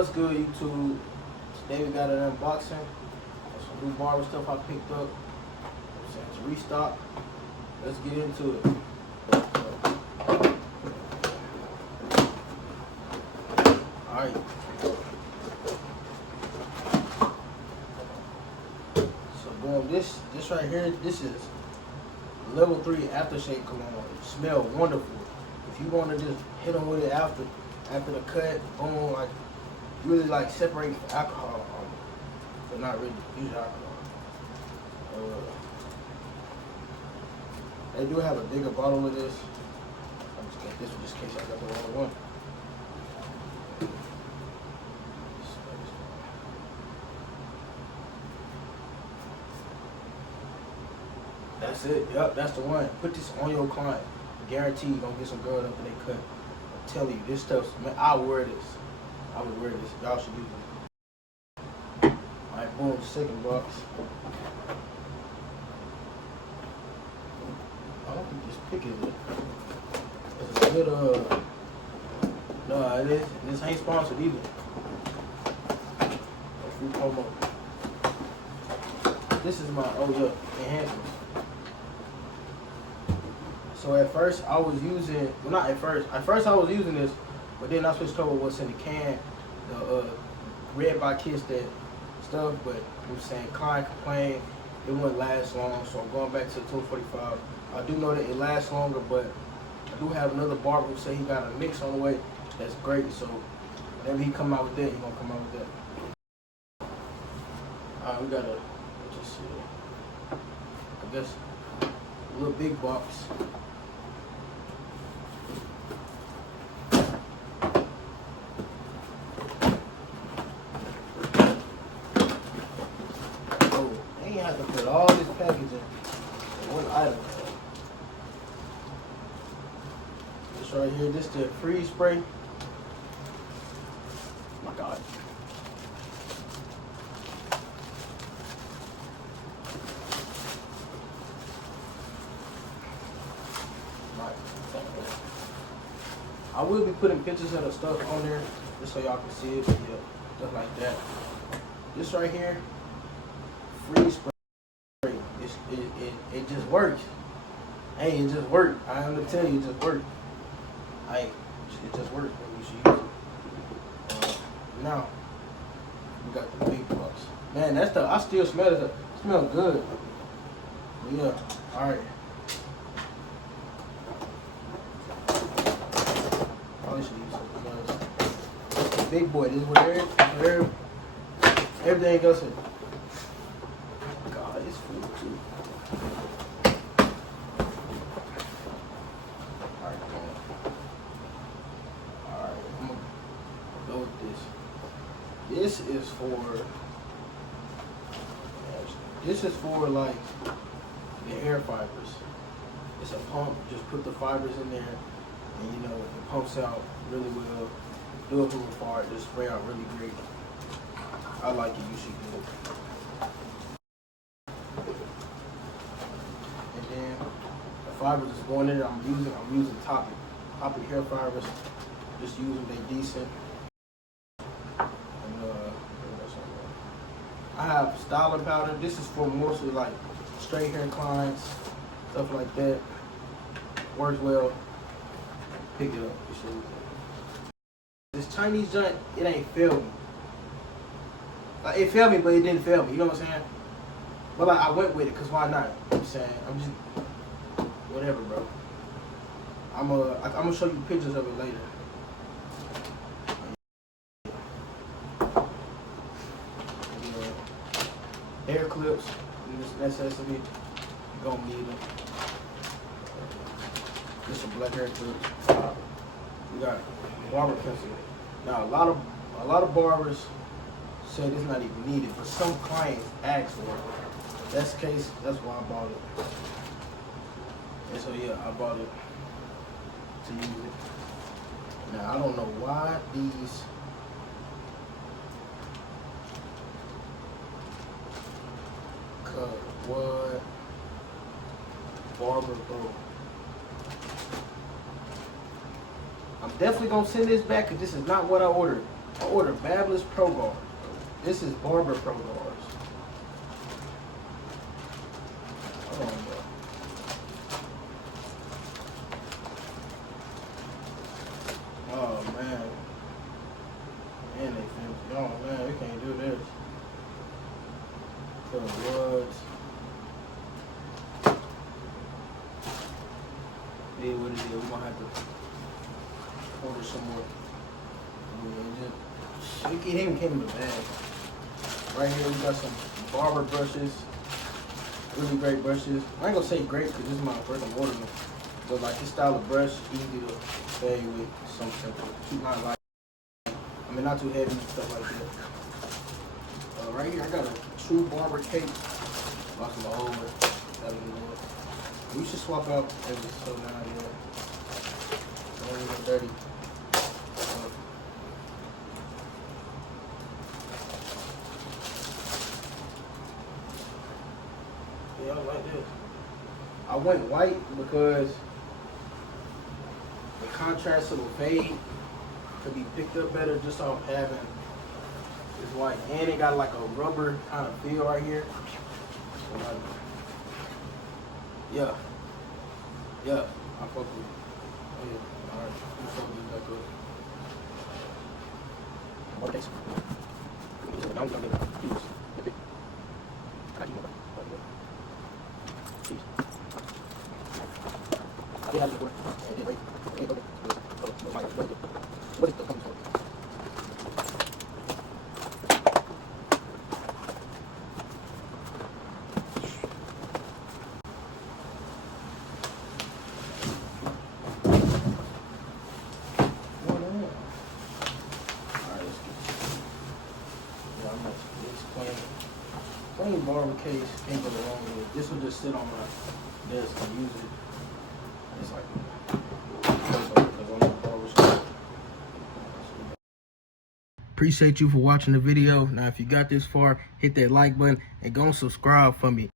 What's good, YouTube? Today we got an unboxing of some new barber stuff I picked up. It's restock. Let's get into it. Alright. So boom, this right here, this is level 3 aftershave cologne. It smells wonderful. If you want to just hit them with it after the cut, boom, like really like separate alcohol, but not really use alcohol. They do have a bigger bottle of this. I'm just get this one just in case I got the wrong one. That's it. Yep, that's the one. Put this on your client. Guarantee you're gonna get some girls after they cut. I'm telling you, this stuff, man, I wear this. I would wear this. Y'all should use it. Alright, boom, second box. I don't think this pick is it. It's a good, no, it is. This ain't sponsored either. Free promo. This is my, enhancements. So at first I was using, well not at first I was using this, but then I switched over what's in the can, the Red by Kiss, that stuff, but I'm saying client complained it wouldn't last long, so I'm going back to the 245. I do know that it lasts longer, but I do have another barber who said he got a mix on the way that's great, so whenever he come out with that, he's gonna come out with that. Alright, we got a, let's just see, I guess a little big box. Have to put all this packaging in one item. This right here, this the freeze spray. Oh my God. I will be putting pictures of the stuff on there just so y'all can see it. Yeah, stuff like that. This right here, freeze spray. It just works. Hey, it just worked. I am gonna tell you, it just worked. Hey, it just worked. You should use it. Now we got the big box. Man, that's the. I still smell it. It smells good. But yeah. All right. Probably should use it because the big boy. This is what everything else is. God, it's full too. This is for like the hair fibers. It's a pump. Just put the fibers in there, and you know it pumps out really well. Do it really far. Just spray out really great. I like it. You should do it. And then the fibers is going in there. I'm using topic hair fibers. Just use them. They decent. I have styling powder. This is for mostly like straight hair clients, stuff like that. Works well. Pick it up. You should. This Chinese joint, it ain't failed me. Like it failed me, but it didn't fail me. You know what I'm saying? But like I went with it, cause why not? You know what I'm saying? I'm just whatever, bro. I'm gonna show you pictures of it later. Hair clips, necessity, you're gonna need them. Just some black hair clips. We got barber pencil. Now a lot of barbers say it's not even needed, but some clients ask for it. If that's the case, that's why I bought it. And so yeah, I bought it to use it. Now I don't know why these. What? Barber Bro. I'm definitely gonna send this back because this is not what I ordered. I ordered Babless Pro Guards. This is Barber Pro Guards. Hold on, bro. Oh man. And they fancy. Oh man, we can't do this. So it was. Yeah, what it is. We're gonna have to order some more. It even came in the bag. Right here we got some barber brushes. Really great brushes. I ain't gonna say great because this is my first time ordering them. But like this style of brush, easy to fade with, some simple. Not light. I mean, not too heavy, stuff like that. Right here I got a true barber cape. Lost my old one. We should swap out every so now and then. Don't even dirty. Yeah, I like this. I went white because the contrast of the fade could be picked up better just off having this white. And it got like a rubber kind of feel right here. So like, yeah. Yeah, I fuck with it. Oh yeah, alright. I'm fuck with this back up. What case? I'm gonna get it. I got you more. Yeah, what is the company for? Plain barber case can't go wrong with it. This will just sit on my desk and use it. It's like appreciate you for watching the video. Now if you got this far, hit that like button and go and subscribe for me.